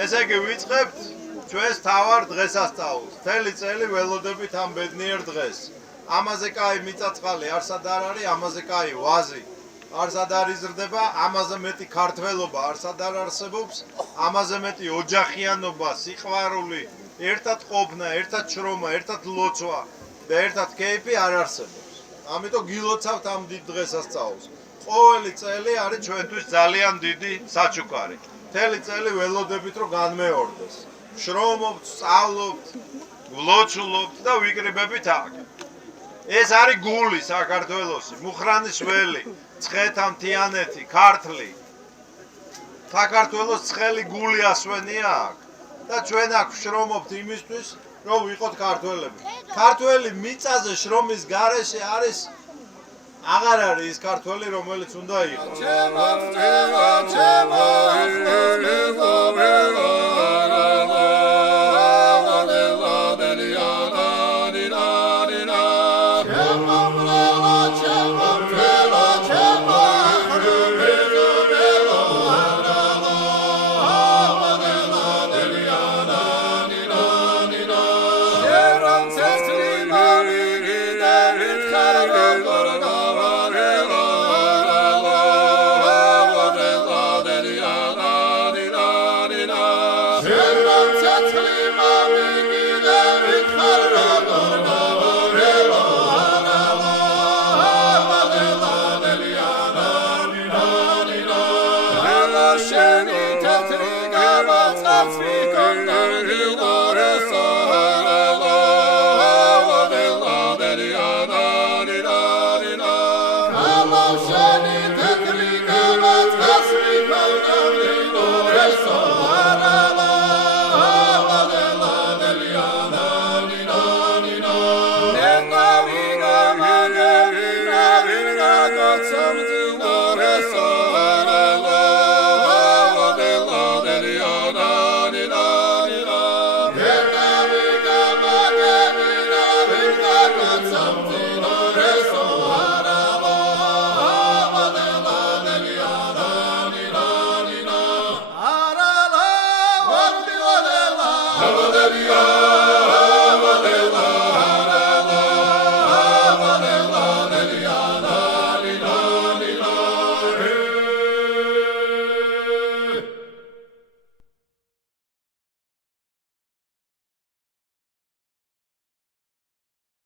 ესე იგი ვიწყებთ ჩვენს თავარ დღესასწაულს. მთელი წელი ველოდებით ამ ბედნიერ დღეს. ამაზე კაი მიწაწყალი არსად არ არის, ამაზე კაი ვაზი არსად არ იზრდება, ამაზე მეტი ქართველობა არსად არ არსებობს, ამაზე მეტი ოჯახიანობა, სიყვარული, ერთად ყოფნა, ერთად შრომა, ერთად ლოცვა და ერთად კეიფი არ არსებობს. ამიტომ გილოცავთ ამ დიდ დღესასწაულს. ყოველი წელი არის ჩვენთვის ძალიან დიდი საჩუქარი. მთელი წელი ველოდებით რომ განმეორდეს. შრომობთ, სწავლობთ, ვლოცულობთ და ვიკრიბებით აქ. ეს არის გული საქართველოსი, მუხრანის ველი, ცხეთა მთიანეთი, ქართლი. საქართველოს ცხელი გული ასვენია აქ. და ჩვენ აქ შრომობთ იმისთვის, რომ ვიყოთ ქართველები. ქართველი მიწაზე შრომის გარეშე არის აღარ არის ის ქართველი, რომელიც უნდა იყოს. Come on,